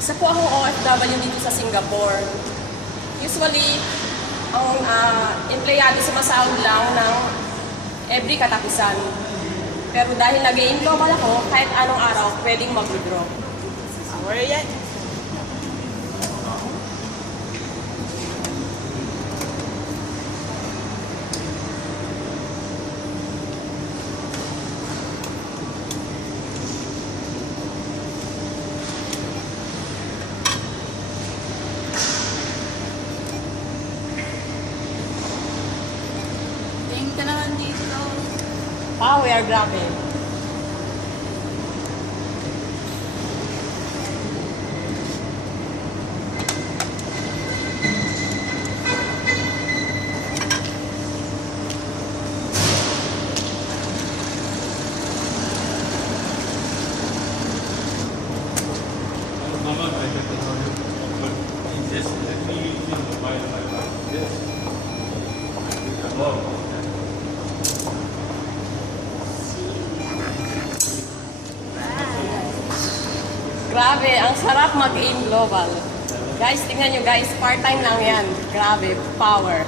Isa po akong OFW dito sa Singapore. Usually, ang empleyado sumasahod lang ng every katapusan. Pero dahil nag-i-in global ako, kahit anong araw, pwedeng mag-withdraw. Where yan? Tingin ka naman dito. Power, grabe. Mama, I can tell you, but just let me while this. Wow. Grabe, ang sarap mag-in global. Guys, tingnan nyo guys, part-time lang yan. Grabe, power.